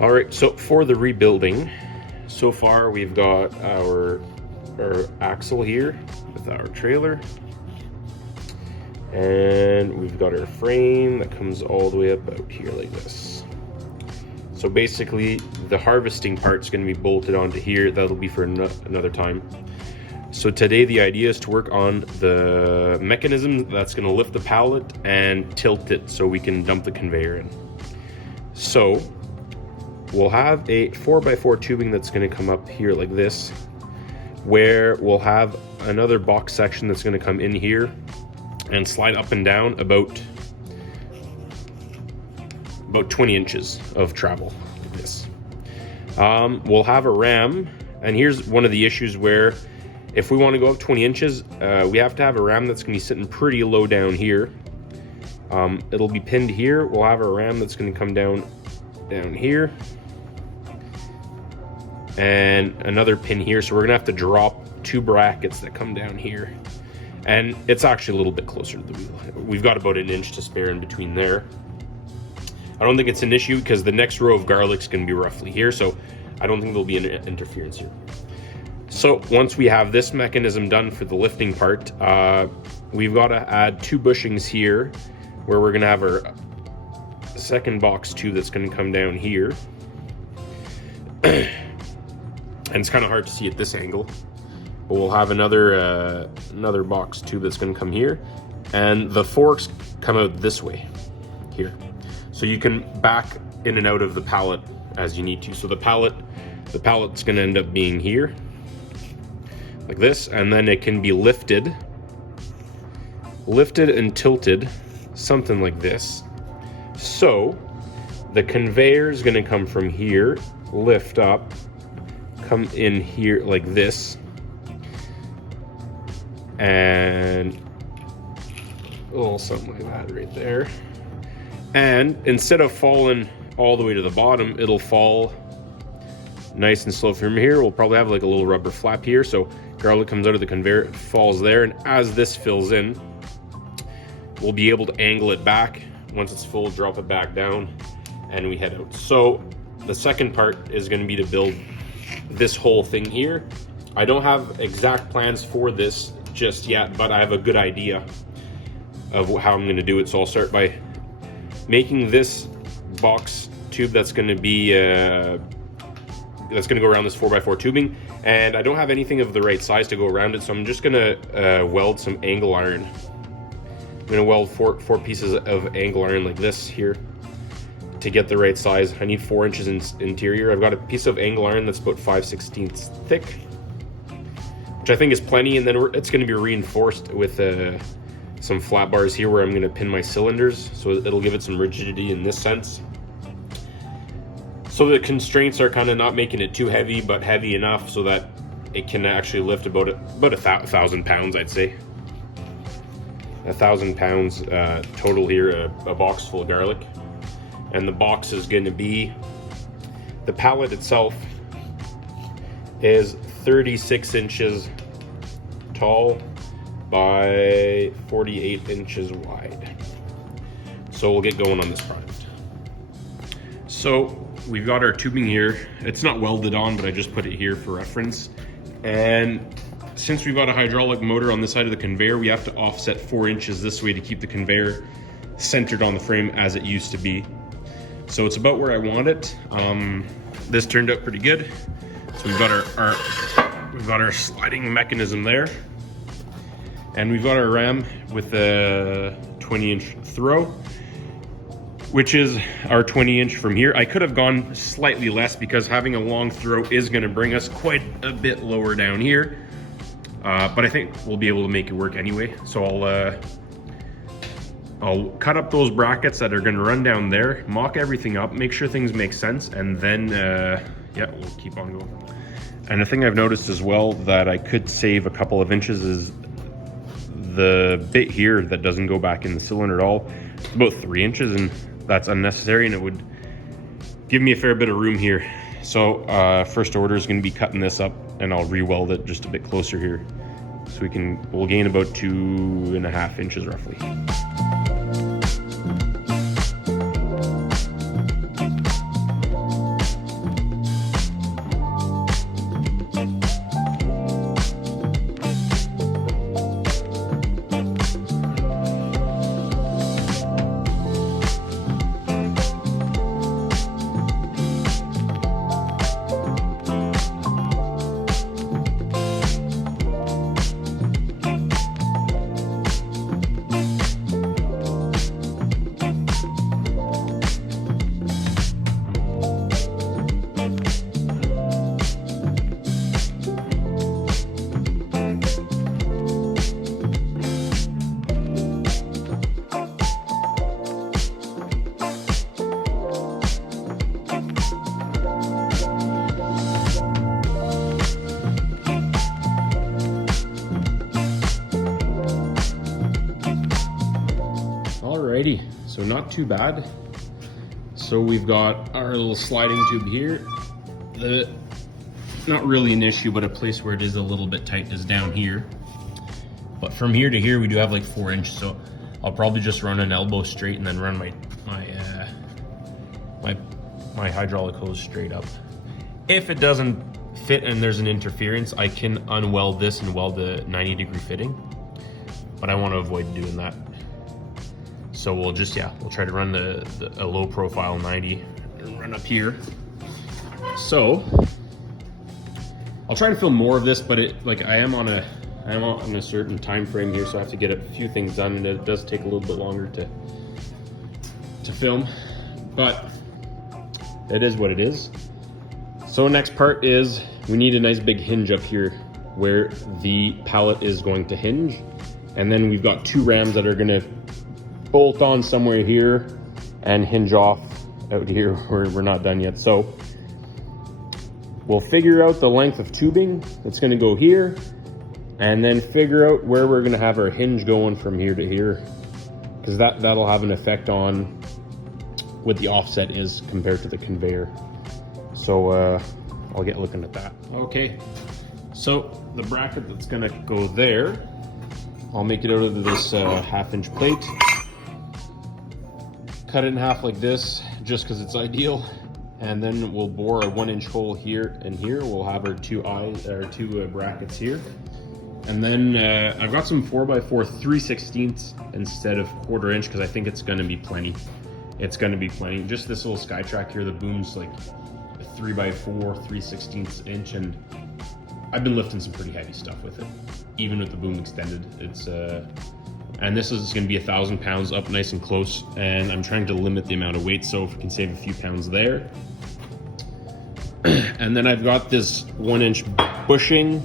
All right, so for the rebuilding, so far we've got our axle here with our trailer, and we've got our frame that comes all the way up out here like this. So basically the harvesting part's going to be bolted onto here. That'll be for another time. So today the idea is to work on the mechanism that's going to lift the pallet and tilt it so we can dump the conveyor in. So we'll have a 4x4 tubing that's going to come up here like this, where we'll have another box section that's going to come in here and slide up and down about 20 inches of travel like this. We'll have a ram, and here's one of the issues where if we want to go up 20 inches, we have to have a ram that's going to be sitting pretty low down here. It'll be pinned here. We'll have a ram that's going to come down here, and another pin here. So we're gonna have to drop two brackets that come down here, and it's actually a little bit closer to the wheel. We've got about 1 inch to spare in between there. I don't think it's an issue because the next row of garlic's gonna be roughly here, so I don't think there'll be an interference here. So once we have this mechanism done for the lifting part, we've got to add 2 bushings here where we're gonna have our second box tube that's going to come down here. And it's kind of hard to see at this angle, but we'll have another box tube that's going to come here, and the forks come out this way here, so you can back in and out of the pallet as you need to. So the pallet's going to end up being here like this, and then it can be lifted and tilted something like this. So the conveyor is going to come from here, lift up, come in here like this, and something like that right there. And instead of falling all the way to the bottom, it'll fall nice and slow from here. We'll probably have like a little rubber flap here, so garlic comes out of the conveyor, it falls there, and as this fills in, we'll be able to angle it back. Once it's full, drop it back down, and we head out. So the second part is going to be to build this whole thing here. I don't have exact plans for this just yet, but I have a good idea of how I'm going to do it. So I'll start by making this box tube that's going to be that's going to go around this 4x4 tubing, and I don't have anything of the right size to go around it, so I'm just going to weld some angle iron. I'm going to weld four pieces of angle iron like this here to get the right size. I need 4 inches in interior. I've got a piece of angle iron that's about 5/16 thick, which I think is plenty, and then it's going to be reinforced with some flat bars here where I'm going to pin my cylinders, so it'll give it some rigidity in this sense. So the constraints are kind of not making it too heavy, but heavy enough so that it can actually lift about 1,000 pounds, I'd say. 1,000 pounds total here, a box full of garlic. And the box is going to be, the pallet itself is 36 inches tall by 48 inches wide. So we'll get going on this project. So we've got our tubing here. It's not welded on, but I just put it here for reference. And since we've got a hydraulic motor on this side of the conveyor, we have to offset 4 inches this way to keep the conveyor centered on the frame as it used to be. So it's about where I want it. This turned out pretty good. So we've got our sliding mechanism there, and we've got our ram with a 20-inch throw, which is our 20-inch from here. I could have gone slightly less because having a long throw is going to bring us quite a bit lower down here. But I think we'll be able to make it work anyway. So I'll cut up those brackets that are going to run down there, mock everything up, make sure things make sense, and then yeah, we'll keep on going. And the thing I've noticed as well that I could save a couple of inches is the bit here that doesn't go back in the cylinder at all. It's about 3 inches, and that's unnecessary, and it would give me a fair bit of room here. So first order is going to be cutting this up, and I'll re-weld it just a bit closer here, so we'll gain about 2.5 inches roughly. Alrighty, so not too bad. So we've got our little sliding tube here. Not really an issue, but a place where it is a little bit tight is down here. But from here to here, we do have like 4 inches, so I'll probably just run an elbow straight and then run my hydraulic hose straight up. If it doesn't fit and there's an interference, I can unweld this and weld a 90-degree fitting, but I want to avoid doing that. So we'll just, we'll try to run a low profile 90 and run up here. So I'll try to film more of this, but I am on a certain time frame here, so I have to get a few things done, and it does take a little bit longer to film, but it is what it is. So next part is we need a nice big hinge up here where the pallet is going to hinge, and then we've got 2 rams that are going to bolt on somewhere here and hinge off out here where we're not done yet. So we'll figure out the length of tubing that's going to go here, and then figure out where we're going to have our hinge going from here to here, because that'll have an effect on what the offset is compared to the conveyor. So I'll get looking at that. Okay, so the bracket that's going to go there, I'll make it out of this 1/2-inch plate. Cut it in half like this, just because it's ideal. And then we'll bore a 1-inch hole here and here. We'll have our 2 brackets here. And then I've got some 4x4 3/16 instead of 1/4 inch, because I think it's gonna be plenty. It's gonna be plenty. Just this little SkyTrak here, the boom's like a 3x4 3/16 inch, and I've been lifting some pretty heavy stuff with it, even with the boom extended. It's and this is going to be 1,000 pounds up nice and close, and I'm trying to limit the amount of weight, so if we can save a few pounds there. And then I've got this 1-inch bushing,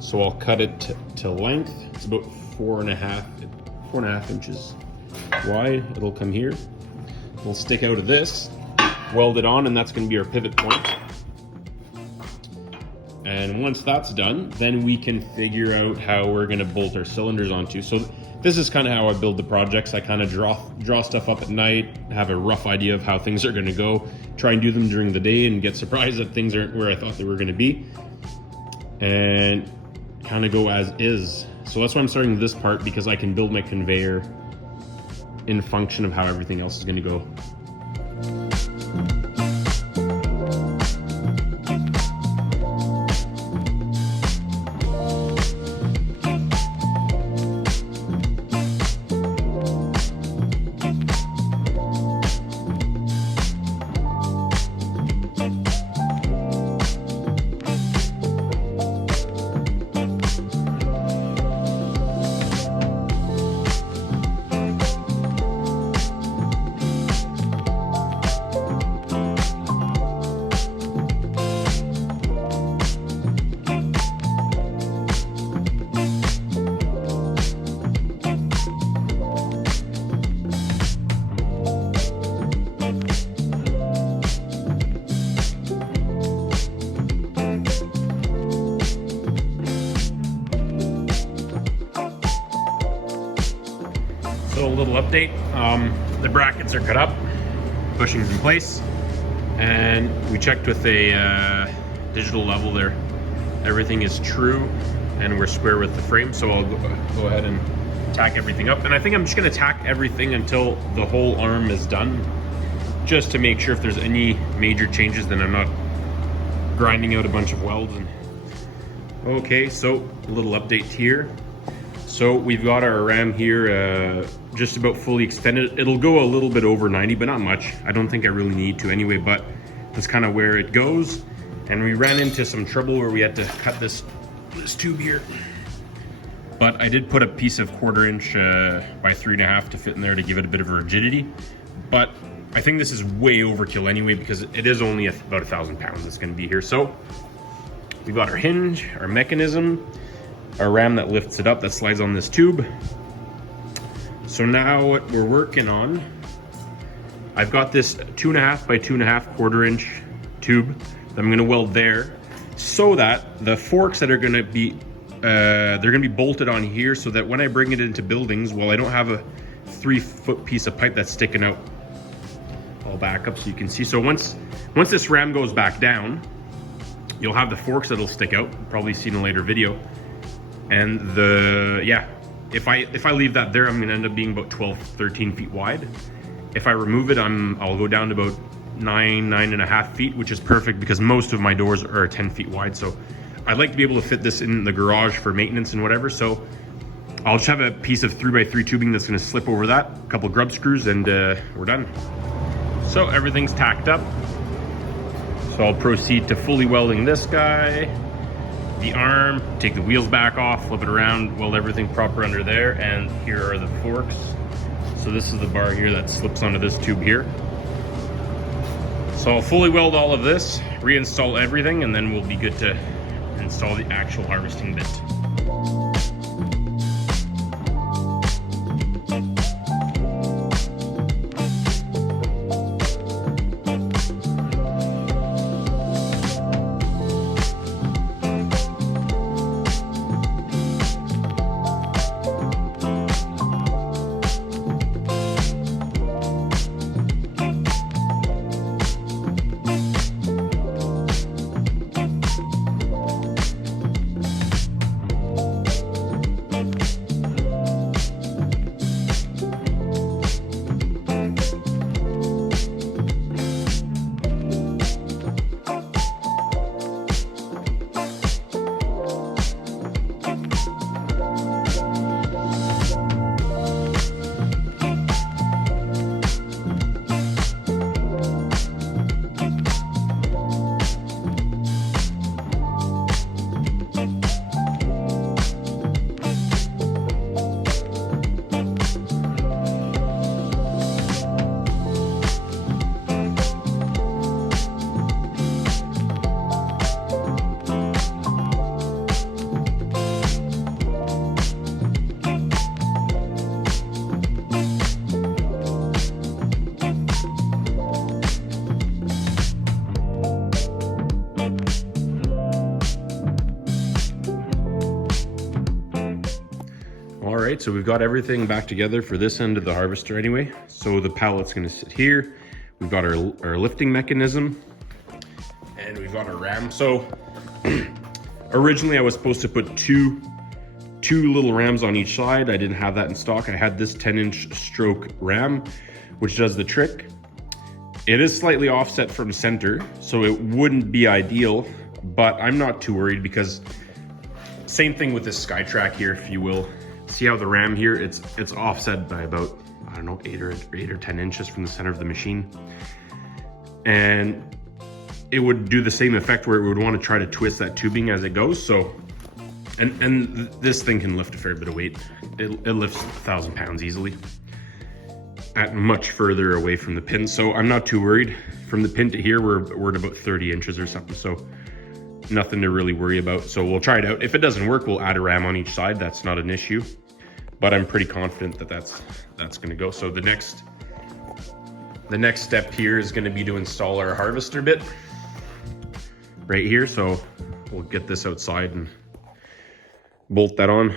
so I'll cut it to length. It's about 4.5 inches wide. It'll come here. We'll stick out of this, weld it on, and that's going to be our pivot point. And once that's done, then we can figure out how we're going to bolt our cylinders onto. So this is kind of how I build the projects. I kind of draw stuff up at night, have a rough idea of how things are going to go, try and do them during the day, and get surprised that things aren't where I thought they were going to be, and kind of go as is. So that's why I'm starting this part, because I can build my conveyor in function of how everything else is going to go. So a little update, the brackets are cut up, bushing's in place, and we checked with a digital level there. Everything is true, and we're square with the frame, so I'll go ahead and tack everything up. And I think I'm just gonna tack everything until the whole arm is done, just to make sure if there's any major changes, then I'm not grinding out a bunch of welds. Okay, so a little update here. So we've got our ram here just about fully extended. It'll go a little bit over 90, but not much. I don't think I really need to anyway, but that's kind of where it goes. And we ran into some trouble where we had to cut this tube here. But I did put a piece of 1/4 inch by 3.5 to fit in there to give it a bit of rigidity. But I think this is way overkill anyway, because it is only about 1,000 pounds that's gonna be here. So we've got our hinge, our mechanism, our ram that lifts it up, that slides on this tube. So now what we're working on, I've got this 2.5 by 2.5 1/4 inch tube that I'm gonna weld there, so that the forks that are gonna be, they're gonna be bolted on here, so that when I bring it into buildings, well, I don't have a 3-foot piece of pipe that's sticking out. I'll back up so you can see. So once this ram goes back down, you'll have the forks that'll stick out. You'll probably see in a later video. And if I leave that there, I'm gonna end up being about 12, 13 feet wide. If I remove it, I'll go down to about 9.5 feet, which is perfect because most of my doors are 10 feet wide. So I'd like to be able to fit this in the garage for maintenance and whatever. So I'll just have a piece of 3x3 tubing that's gonna slip over that, a couple grub screws, and we're done. So everything's tacked up. So I'll proceed to fully welding this guy, the arm, take the wheels back off, flip it around, weld everything proper under there, and here are the forks. So this is the bar here that slips onto this tube here. So I'll fully weld all of this, reinstall everything, and then we'll be good to install the actual harvesting bit. All right, so we've got everything back together for this end of the harvester anyway. So the pallet's gonna sit here. We've got our lifting mechanism, and we've got our ram. So originally I was supposed to put two little rams on each side. I didn't have that in stock. I had this 10-inch stroke ram, which does the trick. It is slightly offset from center, so it wouldn't be ideal, but I'm not too worried because same thing with this SkyTrak here, if you will. See how the ram here, it's offset by about, I don't know, 8 or 10 inches from the center of the machine. And it would do the same effect where it would want to try to twist that tubing as it goes. So, and this thing can lift a fair bit of weight. It lifts 1,000 pounds easily at much further away from the pin. So I'm not too worried. From the pin to here, we're at about 30 inches or something. So nothing to really worry about. So we'll try it out. If it doesn't work, we'll add a ram on each side. That's not an issue, but I'm pretty confident that that's going to go. So the next step here is going to be to install our harvester bit right here. So we'll get this outside and bolt that on.